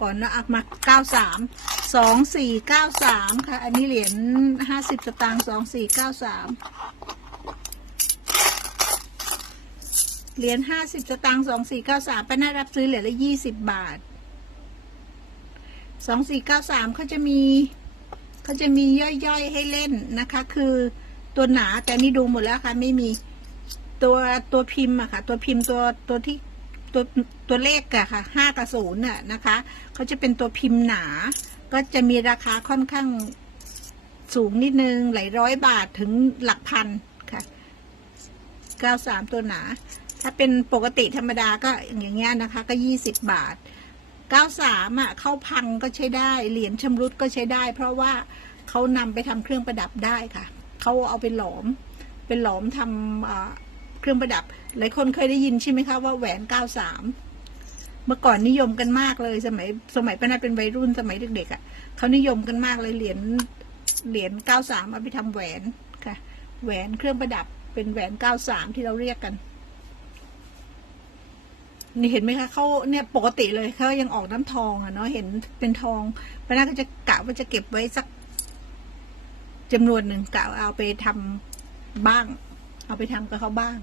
ก่อนนะอะมาเก้าสามสองสี่เก้าสามค่ะ อันนี้เหรียญห้าสิบสตางค์สองสี่เก้าสามเหรียญห้าสิบสตางค์สองสี่เก้าสามป้าน่ารับซื้อเหรียญละยี่สิบบาทสองสี่เก้าสามเขาจะมีเขาจะมีย่อยๆให้เล่นนะคะ คือตัวหนาแต่นี่ดูหมดแล้วค่ะ ไม่มีตัวตัวพิมพ์อะค่ะ ตัวพิมพ์ตัวตัวที่ ตัวตัวเลขอะค่ะห้ากับศูนย์น่ะนะคะเขาจะเป็นตัวพิมพ์หนา ก็จะมีราคาค่อนข้างสูงนิดนึงหลายร้อยบาทถึงหลักพันค่ะเก้าสามตัวหนา ถ้าเป็นปกติธรรมดาก็อย่างเงี้ยนะคะ ก็ยี่สิบบาทเก้าสามอะเข้าพังก็ใช้ได้ เหรียญชำรุดก็ใช้ได้ เพราะว่าเขานำไปทำเครื่องประดับได้ค่ะเขาเอาไปหลอมเป็นหลอมทำอ่า เครื่องประดับ หลายคนเคยได้ยินใช่ไหมคะว่าแหวนเก้าสามเมื่อก่อนนิยมกันมากเลยสมัยสมัยป้านาเป็นวัยรุ่นสมัยเด็กๆอะ่ะเขานิยมกันมากเลยเหรียญเหรียญเก้าสามเอาไปทำแหวนค่ะ แหวนเครื่องประดับเป็นแหวนเก้าสามที่เราเรียกกันนี่เห็นไหมคะเขาเนี่ยปกติเลยเขายังออกน้ำทองอะเนาะเห็นเป็นทองป้านาก็จะกะว่าจะเก็บไว้สักจำนวนหนึ่งกะเอาไปทำบ้าง เอาไปทำกับเขาบ้าง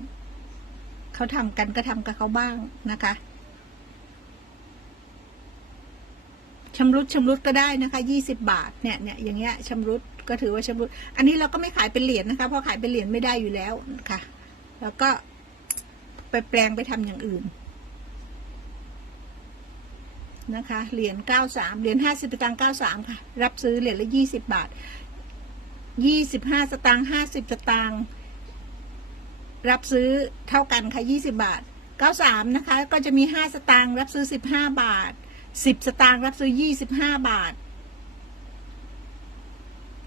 เขาทำกันก็ทำกับเขาบ้างนะคะชำรุดชำรุดก็ได้นะคะยี่สิบาทเนี่ยเนี่ยอย่างเงี้ยชำรุดก็ถือว่าชำรุด อันนี้เราก็ไม่ขายเป็นเหรียญนะคะ เพราะขายเป็นเหรียญไม่ได้อยู่แล้วค่ะ แล้วก็ไปแปลงไปทำอย่างอื่นนะคะ เหรียญเก้าสามเหรียญห้าสิบสตางค์เก้าสามค่ะ รับซื้อเหรียญละยี่สิบบาทยี่สิบห้าสตางค์ห้าสิบสตางค์ รับซื้อเท่ากันค่ะยี่สิบาทเก้าสามนะคะ ก็จะมีห้าสตางค์รับซื้อสิบห้าบาทสิบสตางค์รับซื้อยี่สิบห้าบาท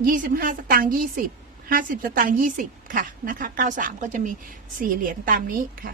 ยี่สิบห้าสตางค์ยี่สิบห้าสิบสตางค์ยี่สิบค่ะนะคะเก้าสามก็จะมีสี่เหรียญตามนี้ค่ะ